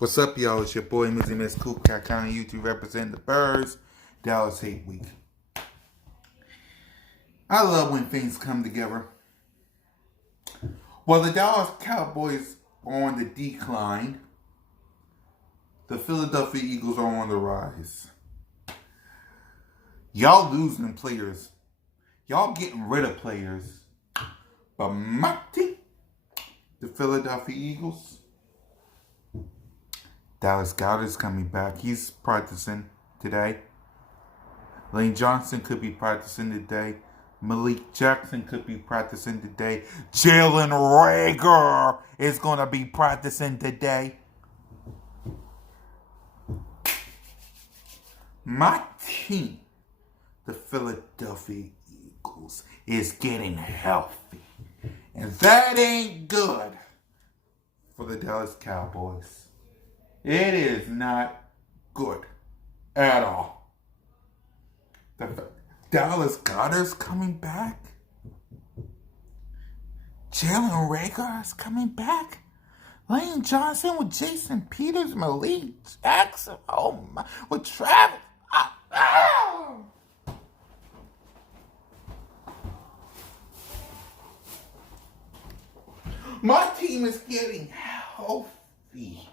What's up, y'all? It's your boy, Mizzy Miss Coop Cat County YouTube representing the Birds. Dallas Hate Week. I love when things come together. While the Dallas Cowboys are on the decline, the Philadelphia Eagles are on the rise. Y'all losing players. Y'all getting rid of players. But my team, the Philadelphia Eagles, Dallas Goedert's coming back. He's practicing today. Lane Johnson could be practicing today. Malik Jackson could be practicing today. Jalen Reagor is going to be practicing today. My team, the Philadelphia Eagles, is getting healthy. And that ain't good for the Dallas Cowboys. It is not good at all. The Dallas Goedert's coming back. Jalen Reagor is coming back. Lane Johnson with Jason Peters, Malik Jackson. Oh my, with Travis. My team is getting healthy.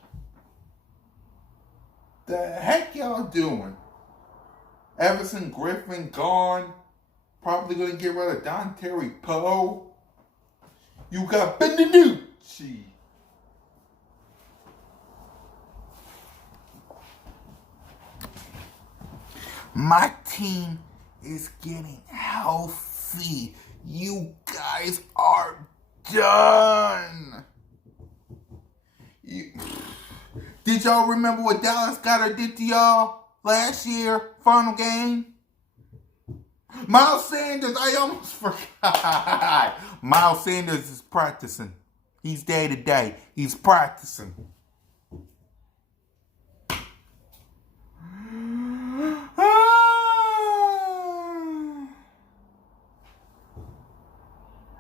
The heck y'all doing? Everson Griffin gone. Probably going to get rid of Don Terry Poe. You got Benvenucci. My team is getting healthy. You guys are done. Did y'all remember what Dallas Goedert did to y'all last year, final game? Miles Sanders, I almost forgot. Miles Sanders is practicing. He's day to day. He's practicing.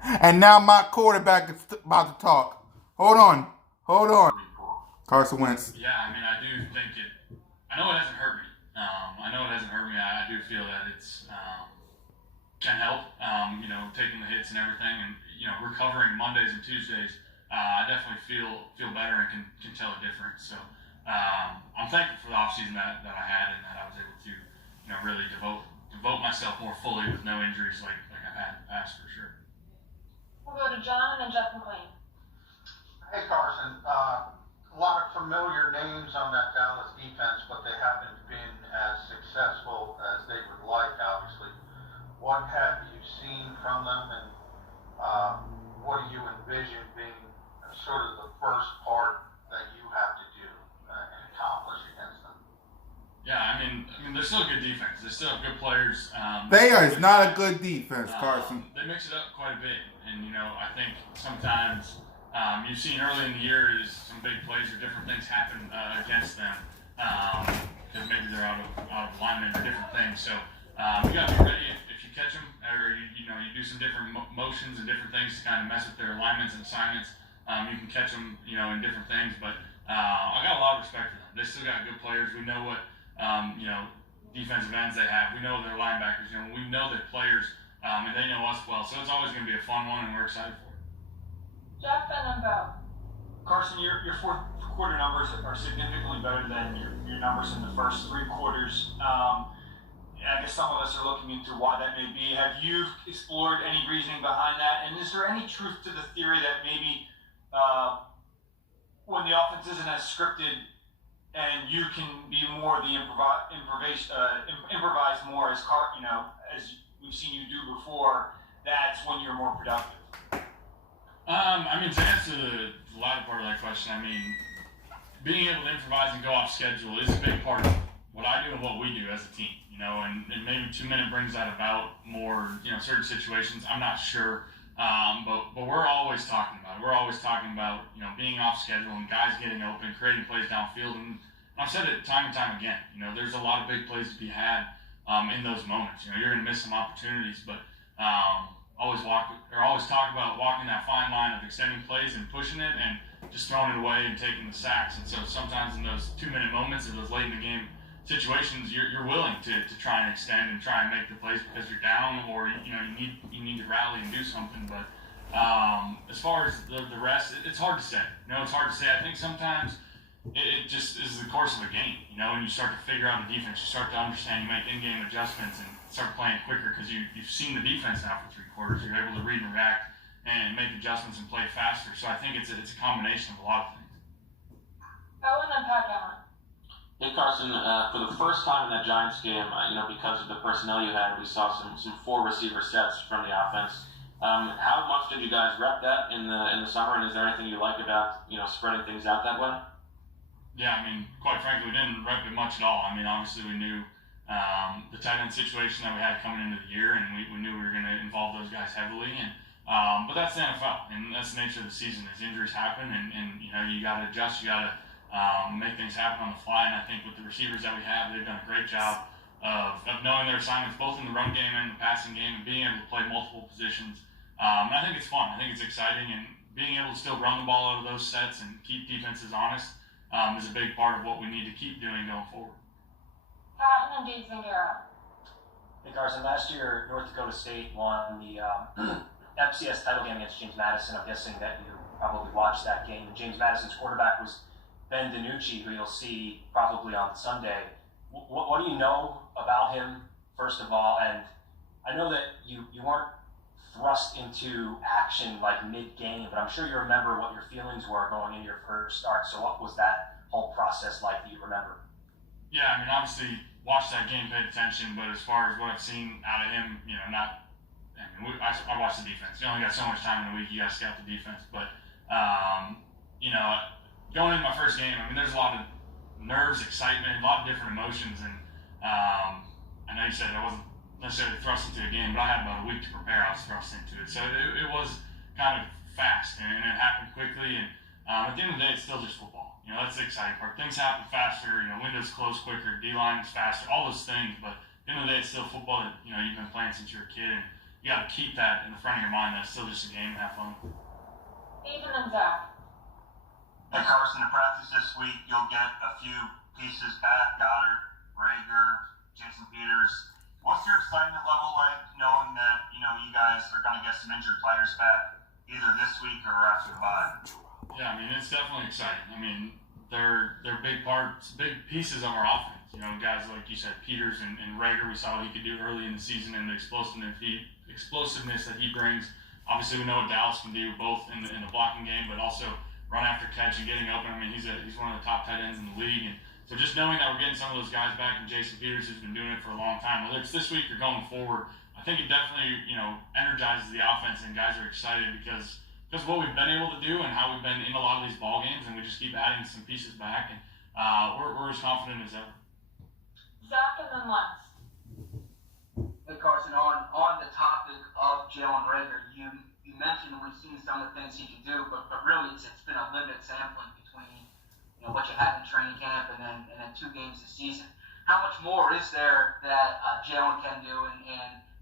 And now my quarterback is about to talk. Hold on. Carson Wentz. Yeah, I mean, I do think it. I know it hasn't hurt me. I do feel that it's can help. Taking the hits and everything, and recovering Mondays and Tuesdays. I definitely feel better and can tell a difference. So I'm thankful for the offseason that I had and that I was able to really devote myself more fully with no injuries like I've had in the past for sure. We'll go to John and then Jeff McLean. Hey Carson, a lot of familiar names on that Dallas defense, but they haven't been as successful as they would like, obviously. What have you seen from them, and what do you envision being sort of the first part that you have to do and accomplish against them? Yeah, I mean, they're still a good defense. They still have good players. They are not a good defense, Carson. They mix it up quite a bit, and I think sometimes. You've seen early in the year is some big plays or different things happen against them because maybe they're out of alignment or different things. So you got to be ready if you catch them or you do some different motions and different things to kind of mess with their alignments and assignments. You can catch them in different things, but I got a lot of respect for them. They still got good players. We know what defensive ends they have. We know their linebackers. We know their players and they know us well. So it's always going to be a fun one, and we're excited for it. Jeff and then Bo. Carson, your fourth quarter numbers are significantly better than your numbers in the first three quarters. I guess some of us are looking into why that may be. Have you explored any reasoning behind that? And is there any truth to the theory that maybe when the offense isn't as scripted and you can be more the improvise more as we've seen you do before, that's when you're more productive? To answer the latter part of that question, being able to improvise and go off schedule is a big part of what I do and what we do as a team, and maybe 2 minute brings that about more, certain situations. I'm not sure, but we're always talking about it. We're always talking about, being off schedule and guys getting open, creating plays downfield, and I've said it time and time again, there's a lot of big plays to be had in those moments. You're going to miss some opportunities, but always talk about walking that fine line of extending plays and pushing it and just throwing it away and taking the sacks. And so sometimes in those 2-minute moments or those late in the game situations, you're willing to try and extend and try and make the plays because you're down, or you need to rally and do something. But as far as the rest, it's hard to say. It's hard to say. I think sometimes it just is the course of a game, and you start to figure out the defense. You start to understand. You make in-game adjustments and start playing quicker because you've seen the defense now for 3 quarters. You're able to read and react and make adjustments and play faster. So I think it's a combination of a lot of things. Owen and Pat Allen. Hey Carson, for the first time in that Giants game, because of the personnel you had, we saw some 4 receiver sets from the offense. How much did you guys rep that in the summer, and is there anything you like about spreading things out that way? Yeah, quite frankly, we didn't rep it much at all. Obviously we knew the tight end situation that we had coming into the year, and we knew we were going to involve those guys heavily. And but that's the NFL, and that's the nature of the season. As injuries happen, and you got to adjust, you got to make things happen on the fly. And I think with the receivers that we have, they've done a great job of knowing their assignments both in the run game and the passing game, and being able to play multiple positions. And I think it's fun. I think it's exciting, and being able to still run the ball out of those sets and keep defenses honest is a big part of what we need to keep doing going forward. Patton and Dave Zingaro. Hey Carson, last year North Dakota State won the FCS title game against James Madison. I'm guessing that you probably watched that game. James Madison's quarterback was Ben DiNucci, who you'll see probably on Sunday. What do you know about him, first of all? And I know that you weren't thrust into action like mid-game, but I'm sure you remember what your feelings were going into your first start. So what was that whole process like that you remember? Yeah, obviously watched that game, paid attention, but as far as what I've seen out of him, I watched the defense. You only got so much time in a week, you got to scout the defense. But, going into my first game, there's a lot of nerves, excitement, a lot of different emotions, and I know you said I wasn't necessarily thrust into a game, but I had about a week to prepare. I was thrust into it, so it was kind of fast, and it happened quickly. And at the end of the day, it's still just football. That's the exciting part. Things happen faster. Windows close quicker. D-line is faster. All those things, but at the end of the day, it's still football that you've been playing since you were a kid, and you got to keep that in the front of your mind that it's still just a game and have fun. Ethan and Zach. Hey Carson, in practice this week, you'll get a few pieces back: Goddard, Rager, Jason Peters. What's your excitement level like knowing that you guys are going to get some injured players back either this week or after the bye? Yeah, it's definitely exciting. They're big parts, big pieces of our offense. Guys like you said, Peters and Rager, we saw what he could do early in the season, and the explosiveness that he brings. Obviously, we know what Dallas can do both in the blocking game, but also run after catch and getting open. He's one of the top tight ends in the league, and so just knowing that we're getting some of those guys back, and Jason Peters who's been doing it for a long time, whether it's this week or going forward, I think it definitely energizes the offense, and guys are excited because of what we've been able to do and how we've been in a lot of these ball games, and we just keep adding some pieces back, and we're as confident as ever. Zach and then Lex. Hey Carson, on the topic of Jalen Rager, you mentioned we've seen some of the things he can do, but really it's been a limited sampling between what you have in training camp and then 2 games this season. How much more is there that Jalen can do,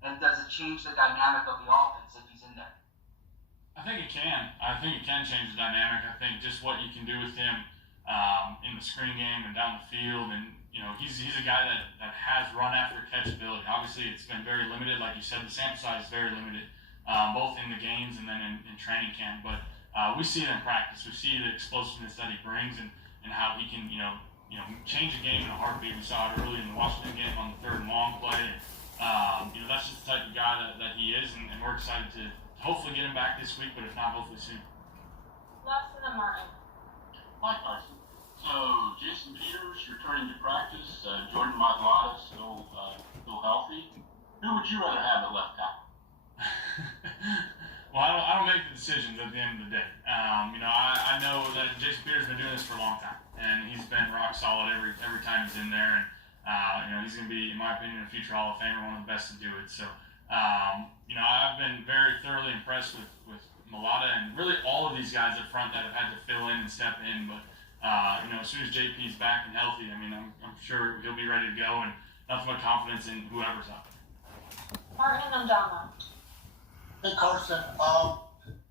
and does it change the dynamic of the offense if he's in there? I think it can. I think it can change the dynamic. I think just what you can do with him in the screen game and down the field, and he's a guy that has run after catch ability. Obviously, it's been very limited, like you said. The sample size is very limited, both in the games and then in training camp. But we see it in practice. We see the explosiveness that he brings, and how he can change a game in a heartbeat. We saw it early in the Washington game on the 3rd and long play. That's just the type of guy that he is, and we're excited to hopefully get him back this week, but if not, hopefully soon. Lesson and Martin. Mike Carson. So Jason Peters returning to practice, Jordan Mailata still healthy. Who would you rather have at left tackle? Well, I don't make the decisions at the end of the day. I know that Jason Peters has been doing this for a long time, and he's been rock solid every time he's in there. And he's going to be, in my opinion, a future Hall of Famer, one of the best to do it. So, I've been very thoroughly impressed with Mailata and really all of these guys up front that have had to fill in and step in. But as soon as JP's back and healthy, I'm sure he'll be ready to go, and nothing but confidence in whoever's out there. Martin and Dama. Hey Carson,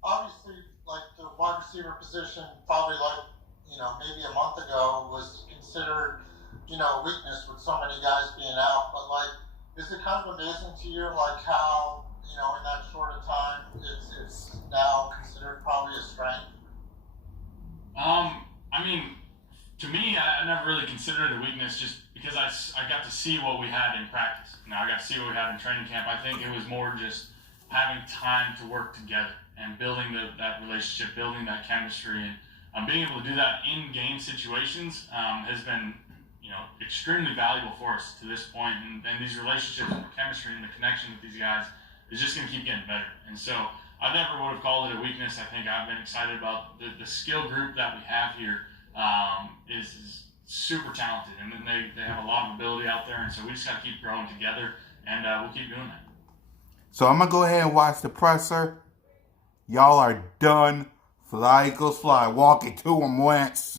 obviously, like the wide receiver position, probably like maybe a month ago was considered a weakness with so many guys being out. But like, is it kind of amazing to you like how in that short of time it's now considered probably a strength? I mean, to me, I never really considered it a weakness just because I got to see what we had in practice. I got to see what we had in training camp. I think it was more just having time to work together and building that relationship, building that chemistry, and being able to do that in game situations has been extremely valuable for us to this point. And these relationships and the chemistry and the connection with these guys is just going to keep getting better. And so I never would have called it a weakness. I think I've been excited about the skill group that we have here is super talented, and they have a lot of ability out there, and so we just got to keep growing together, and we'll keep doing that. So I'm going to go ahead and watch the presser. Y'all are done. Fly, Eagles, fly. Walk it to him, Wentz.